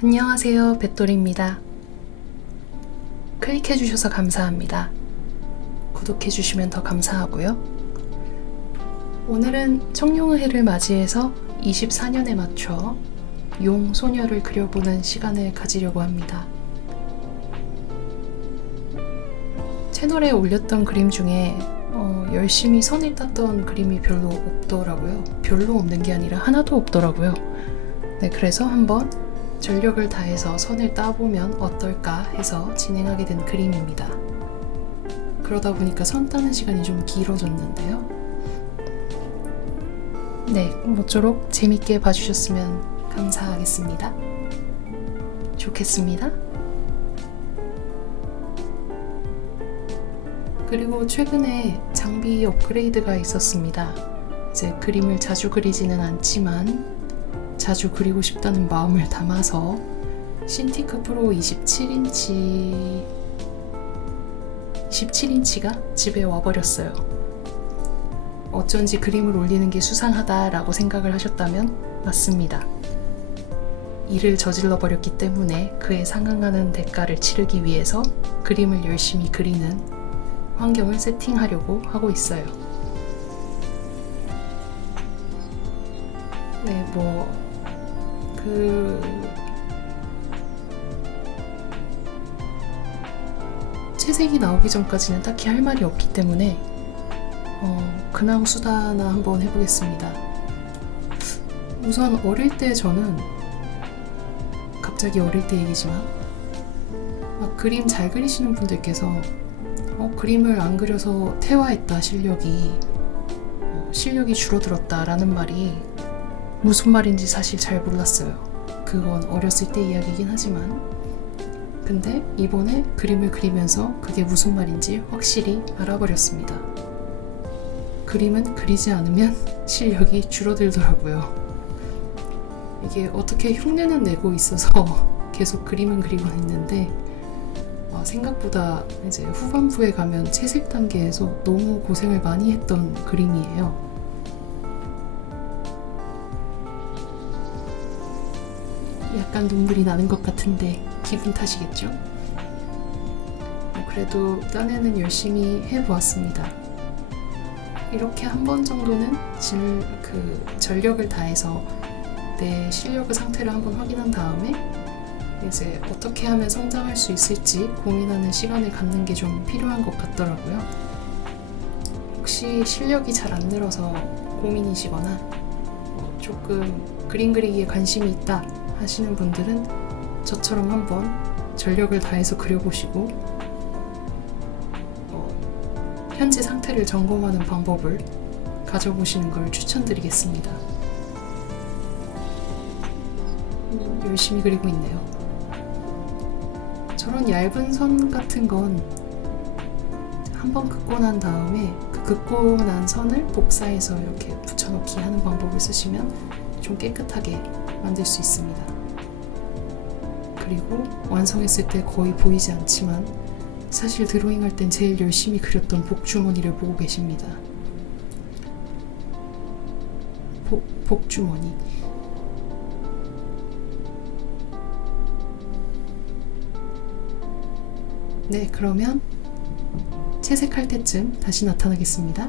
안녕하세요, 뱃돌입니다. 클릭해주셔서 감사합니다. 구독해주시면 더 감사하고요. 오늘은 청룡의 해를 맞이해서 24년에 맞춰 용 소녀를 그려보는 시간을 가지려고 합니다. 채널에 올렸던 그림 중에 열심히 선을 땄던 그림이 별로 없더라고요. 별로 없는 게 아니라 하나도 없더라고요. 네, 그래서 한번 전력을 다해서 선을 따보면 어떨까 해서 진행하게 된 그림입니다. 그러다 보니까 선 따는 시간이 좀 길어졌는데요. 네, 모쪼록 재밌게 봐주셨으면 감사하겠습니다. 좋겠습니다. 그리고 최근에 장비 업그레이드가 있었습니다. 이제 그림을 자주 그리지는 않지만 자주 그리고 싶다는 마음을 담아서 신티크 프로 27인치가 집에 와버렸어요. 어쩐지 그림을 올리는 게 수상하다라고 생각을 하셨다면 맞습니다. 일을 저질러 버렸기 때문에 그에 상응하는 대가를 치르기 위해서 그림을 열심히 그리는 환경을 세팅하려고 하고 있어요. 네, 채색이 나오기 전까지는 딱히 할 말이 없기 때문에 근황 수다나 한번 해보겠습니다. 우선 어릴 때 저는 갑자기 어릴 때 얘기지만 막 그림 잘 그리시는 분들께서 그림을 안 그려서 퇴화했다, 실력이 줄어들었다라는 말이 무슨 말인지 사실 잘 몰랐어요. 그건 어렸을 때 이야기이긴 하지만 근데 이번에 그림을 그리면서 그게 무슨 말인지 확실히 알아버렸습니다. 그림은 그리지 않으면 실력이 줄어들더라고요. 이게 어떻게 흉내는 내고 있어서 계속 그림은 그리고 있는데 생각보다 이제 후반부에 가면 채색 단계에서 너무 고생을 많이 했던 그림이에요. 약간 눈물이 나는 것 같은데 기분 탓이겠죠? 그래도 딴에는 열심히 해보았습니다. 이렇게 한 번 정도는 전력을 다해서 내 실력의 상태를 한번 확인한 다음에 이제 어떻게 하면 성장할 수 있을지 고민하는 시간을 갖는 게 좀 필요한 것 같더라고요. 혹시 실력이 잘 안 늘어서 고민이시거나 조금 그림 그리기에 관심이 있다 하시는 분들은 저처럼 한번 전력을 다해서 그려보시고 현재 상태를 점검하는 방법을 가져보시는 걸 추천드리겠습니다. 열심히 그리고 있네요. 저런 얇은 선 같은 건 한번 긋고 난 다음에 그 긋고 난 선을 복사해서 이렇게 붙여넣기 하는 방법을 쓰시면 좀 깨끗하게 만들 수 있습니다. 그리고 완성했을 때 거의 보이지 않지만 사실 드로잉할 땐 제일 열심히 그렸던 복주머니를 보고 계십니다. 복주머니. 네, 그러면 채색할 때쯤 다시 나타나겠습니다.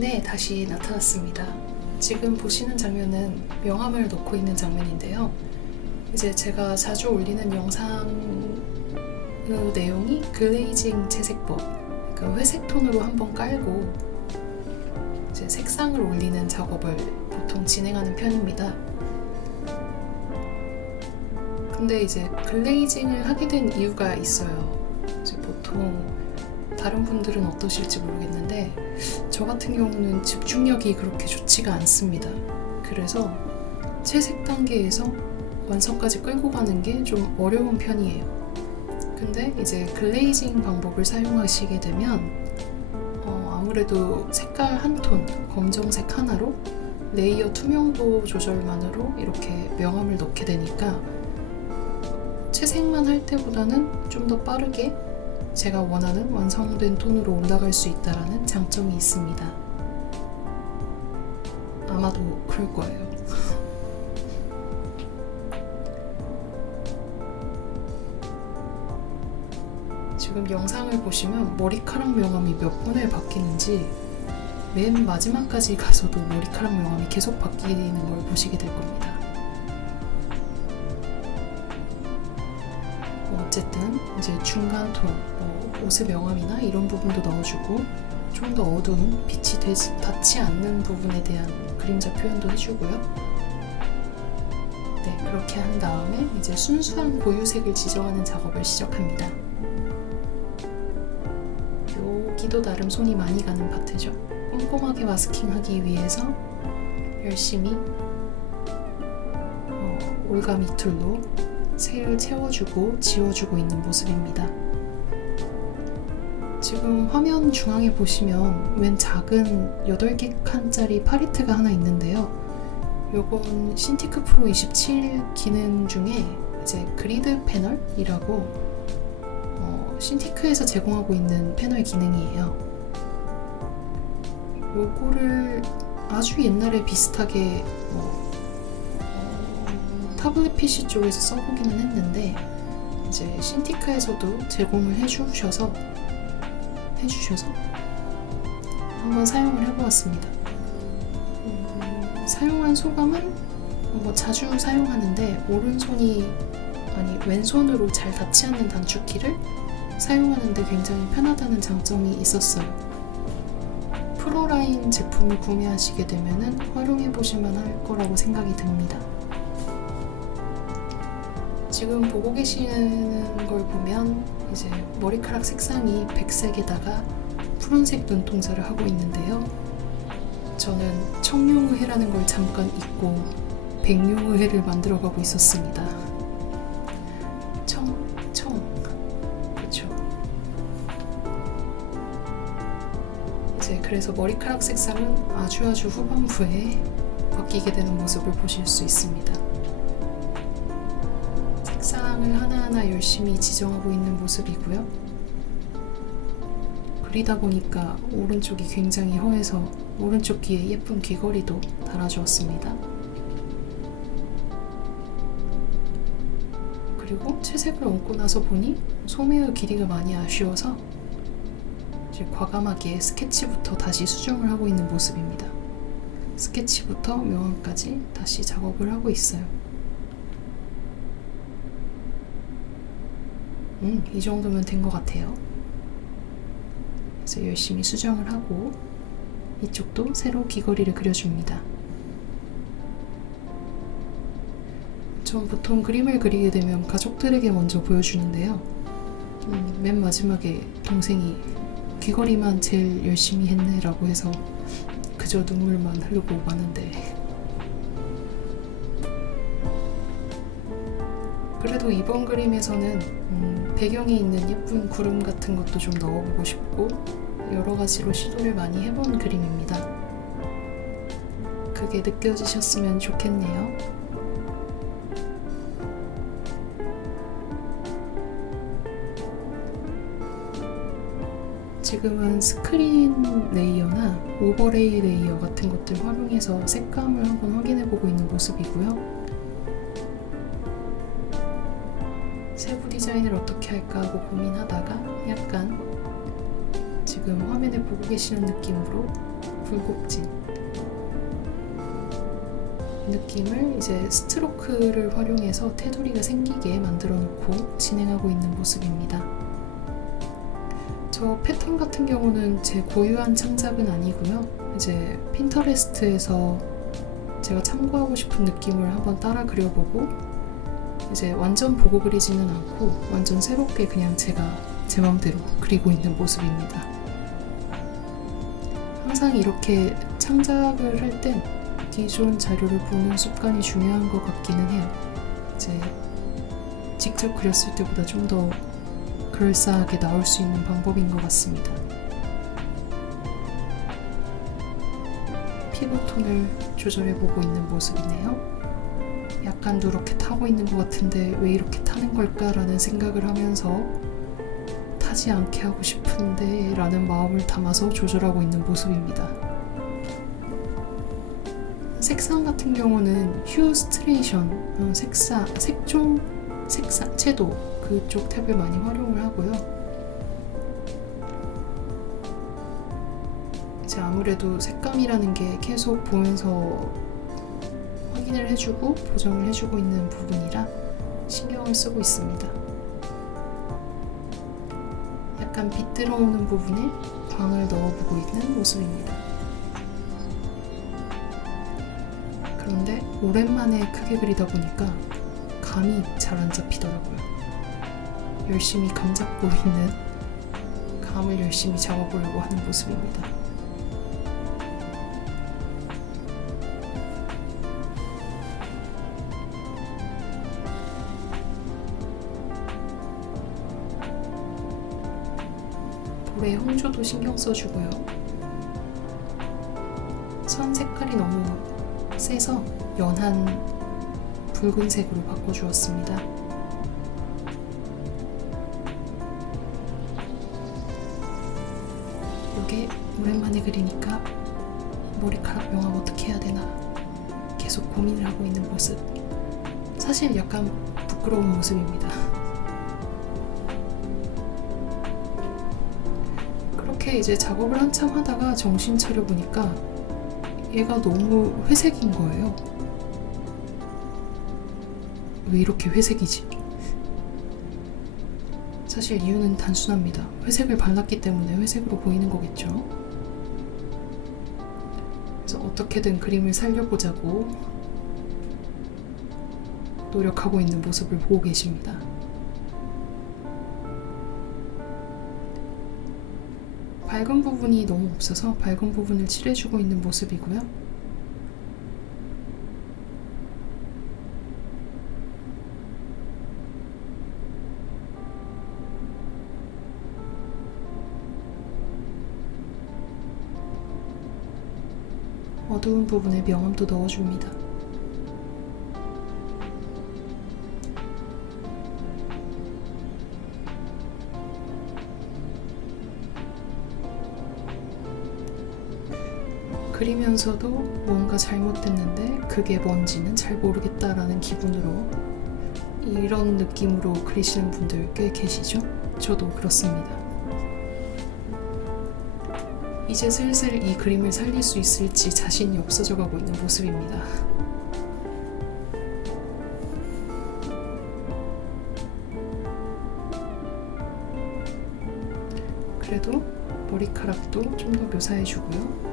네, 다시 나타났습니다. 지금 보시는 장면은 명암을 넣고 있는 장면인데요. 이제 제가 자주 올리는 영상 내용이 글레이징 채색법, 그러니까 회색 톤으로 한번 깔고 이제 색상을 올리는 작업을 보통 진행하는 편입니다. 근데 이제 글레이징을 하게 된 이유가 있어요. 이제 보통 다른 분들은 어떠실지 모르겠는데 저 같은 경우는 집중력이 그렇게 좋지가 않습니다. 그래서 채색 단계에서 완성까지 끌고 가는 게 좀 어려운 편이에요. 근데 이제 글레이징 방법을 사용하시게 되면 아무래도 색깔 한 톤, 검정색 하나로 레이어 투명도 조절만으로 이렇게 명암을 넣게 되니까 채색만 할 때보다는 좀 더 빠르게 제가 원하는 완성된 톤으로 올라갈 수 있다는 장점이 있습니다. 아마도 그럴 거예요. 지금 영상을 보시면 머리카락 명암이 몇 번을 바뀌는지 맨 마지막까지 가서도 머리카락 명암이 계속 바뀌는 걸 보시게 될 겁니다. 어쨌든 이제 중간 톤, 옷의 명암이나 이런 부분도 넣어주고 좀 더 어두운 빛이 닿지 않는 부분에 대한 그림자 표현도 해주고요. 네, 그렇게 한 다음에 이제 순수한 고유색을 지정하는 작업을 시작합니다. 여기도 나름 손이 많이 가는 파트죠. 꼼꼼하게 마스킹하기 위해서 열심히 올가미 툴로 색을 채워주고 지워주고 있는 모습입니다. 지금 화면 중앙에 보시면 웬 작은 8개 칸짜리 팔레트가 하나 있는데요. 요건 신티크 프로 27 기능 중에 이제 그리드 패널이라고 신티크에서 제공하고 있는 패널 기능이에요. 요거를 아주 옛날에 비슷하게 타블렛 PC 쪽에서 써보기는 했는데 이제 신티크에서도 제공을 해주셔서 한번 사용을 해보았습니다. 사용한 소감은 자주 사용하는데 왼손으로 잘 닿지 않는 단축키를 사용하는데 굉장히 편하다는 장점이 있었어요. 프로라인 제품을 구매하시게 되면 활용해 보실만 할 거라고 생각이 듭니다. 지금 보고 계시는 걸 보면 이제 머리카락 색상이 백색에다가 푸른색 눈동자를 하고 있는데요. 저는 청룡의해라는 걸 잠깐 잊고 백룡의해를 만들어가고 있었습니다. 그렇죠. 이제 그래서 머리카락 색상은 아주 후반부에 바뀌게 되는 모습을 보실 수 있습니다. 색상을 하나하나 열심히 지정하고 있는 모습이고요. 그리다 보니까 오른쪽이 굉장히 허해서 오른쪽 귀에 예쁜 귀걸이도 달아주었습니다. 그리고 채색을 얹고 나서 보니 소매의 길이가 많이 아쉬워서 이제 과감하게 스케치부터 다시 수정을 하고 있는 모습입니다. 스케치부터 명암까지 다시 작업을 하고 있어요. 이 정도면 된 것 같아요. 그래서 열심히 수정을 하고 이쪽도 새로 귀걸이를 그려줍니다. 전 보통 그림을 그리게 되면 가족들에게 먼저 보여주는데요. 맨 마지막에 동생이 귀걸이만 제일 열심히 했네 라고 해서 그저 눈물만 흐르고 마는데, 그래도 이번 그림에서는 배경에 있는 예쁜 구름 같은 것도 좀 넣어보고 싶고 여러 가지로 시도를 많이 해본 그림입니다. 그게 느껴지셨으면 좋겠네요. 지금은 스크린 레이어나 오버레이 레이어 같은 것들 활용해서 색감을 한번 확인해보고 있는 모습이고요. 세부 디자인을 어떻게 할까 하고 고민하다가 약간 지금 화면에 보고 계시는 느낌으로 굴곡진 느낌을 이제 스트로크를 활용해서 테두리가 생기게 만들어 놓고 진행하고 있는 모습입니다. 저 패턴 같은 경우는 제 고유한 창작은 아니고요. 이제 핀터레스트에서 제가 참고하고 싶은 느낌을 한번 따라 그려보고 이제 완전 보고 그리지는 않고 완전 새롭게 그냥 제가 제 맘대로 그리고 있는 모습입니다. 항상 이렇게 창작을 할 땐 기존 자료를 보는 습관이 중요한 것 같기는 해요. 이제 직접 그렸을 때보다 좀 더 그럴싸하게 나올 수 있는 방법인 것 같습니다. 피부톤을 조절해보고 있는 모습이네요. 약간 누렇게 타고 있는 것 같은데 왜 이렇게 타는 걸까 라는 생각을 하면서 타지 않게 하고 싶은데 라는 마음을 담아서 조절하고 있는 모습입니다. 색상 같은 경우는 휴 스트레이션, 색종, 채도 그쪽 탭을 많이 활용을 하고요. 이제 아무래도 색감이라는 게 계속 보면서 확인을 해주고 보정을 해주고 있는 부분이라 신경을 쓰고 있습니다. 약간 빛 들어오는 부분에 광을 넣어보고 있는 모습입니다. 그런데 오랜만에 크게 그리다 보니까 감이 잘 안 잡히더라고요. 열심히 감 잡고 있는 감을 열심히 잡아보려고 하는 모습입니다. 볼의 홍조도 신경 써주고요. 선 색깔이 너무 세서 연한 붉은색으로 바꿔주었습니다. 이게 오랜만에 그리니까 머리카락 명암 어떻게 해야 되나 계속 고민을 하고 있는 모습. 사실 약간 부끄러운 모습입니다. 그렇게 이제 작업을 한참 하다가 정신 차려보니까 얘가 너무 회색인 거예요. 왜 이렇게 회색이지? 사실 이유는 단순합니다. 회색을 발랐기 때문에 회색으로 보이는 거겠죠. 그래서 어떻게든 그림을 살려보자고 노력하고 있는 모습을 보고 계십니다. 밝은 부분이 너무 없어서 밝은 부분을 칠해주고 있는 모습이고요. 어두운 부분에 명암도 넣어줍니다. 그리면서도 뭔가 잘못됐는데 그게 뭔지는 잘 모르겠다라는 기분으로 이런 느낌으로 그리시는 분들 꽤 계시죠? 저도 그렇습니다. 이제 슬슬 이 그림을 살릴 수 있을지 자신이 없어져 가고 있는 모습입니다. 그래도 머리카락도 좀 더 묘사해주고요.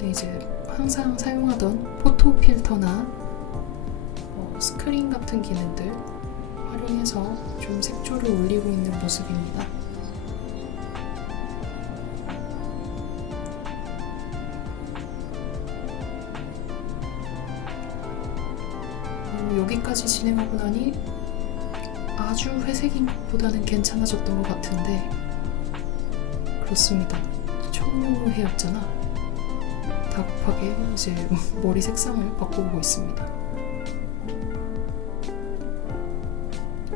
네, 이제 항상 사용하던 포토 필터나 스크린 같은 기능들 활용해서 좀 색조를 올리고 있는 모습입니다. 여기까지 진행하고 나니 아주 회색인 것보다는 괜찮아졌던 것 같은데 그렇습니다. 청룡해였잖아. 다급하게 이제 머리 색상을 바꿔보고 있습니다.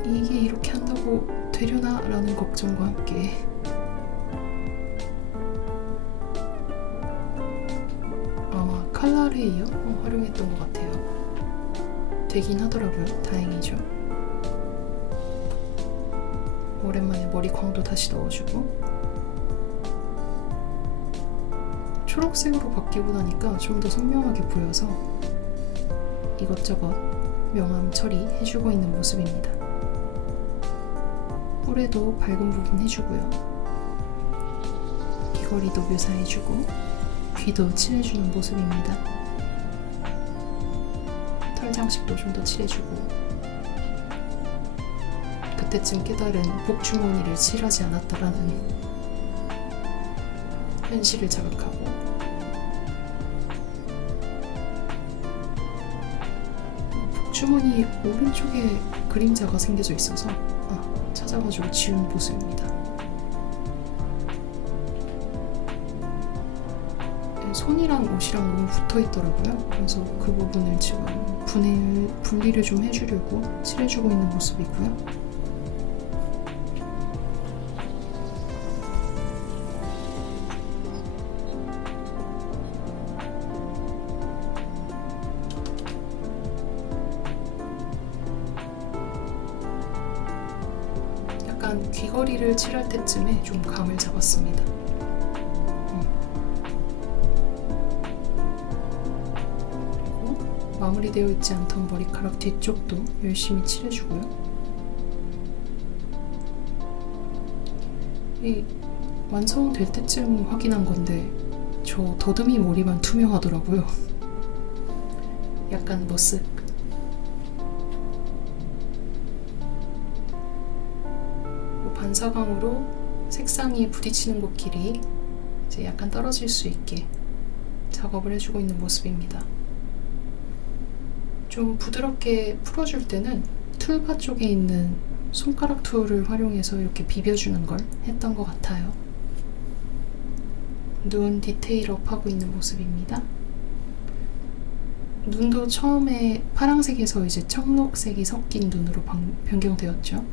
이게 이렇게 한다고 되려나? 라는 걱정과 함께 아마 칼라레이어 활용했던 것 같아요. 되긴 하더라고요. 다행이죠. 오랜만에 머리 광도 다시 넣어주고 초록색으로 바뀌고 나니까 좀 더 선명하게 보여서 이것저것 명암 처리해주고 있는 모습입니다. 뿔에도 밝은 부분 해주고요. 귀걸이도 묘사해주고 귀도 칠해주는 모습입니다. 털 장식도 좀 더 칠해주고 그때쯤 깨달은 복주머니를 칠하지 않았다라는 현실을 자각하고 복주머니 오른쪽에 그림자가 생겨져 있어서 찾아가지고 지운 모습입니다. 손이랑 옷이랑 너무 붙어 있더라고요. 그래서 그 부분을 지금 분리를 좀 해주려고 칠해주고 있는 모습이고요. 약간 귀걸이를 칠할 때쯤에 좀 감을 잡았습니다. 그리고 마무리되어 있지 않던 머리카락 뒤쪽도 열심히 칠해주고요. 이 완성될 때쯤 확인한 건데 저 더듬이 머리만 투명하더라고요. 약간 머쓱. 반사광으로 색상이 부딪히는 곳끼리 이제 약간 떨어질 수 있게 작업을 해주고 있는 모습입니다. 좀 부드럽게 풀어줄 때는 툴바 쪽에 있는 손가락 툴을 활용해서 이렇게 비벼주는 걸 했던 것 같아요. 눈 디테일업 하고 있는 모습입니다. 눈도 처음에 파란색에서 이제 청록색이 섞인 눈으로 변경되었죠.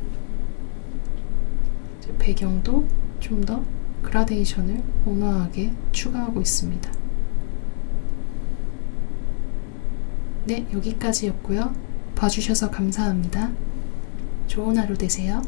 배경도 좀 더 그라데이션을 온화하게 추가하고 있습니다. 네, 여기까지였고요. 봐주셔서 감사합니다. 좋은 하루 되세요.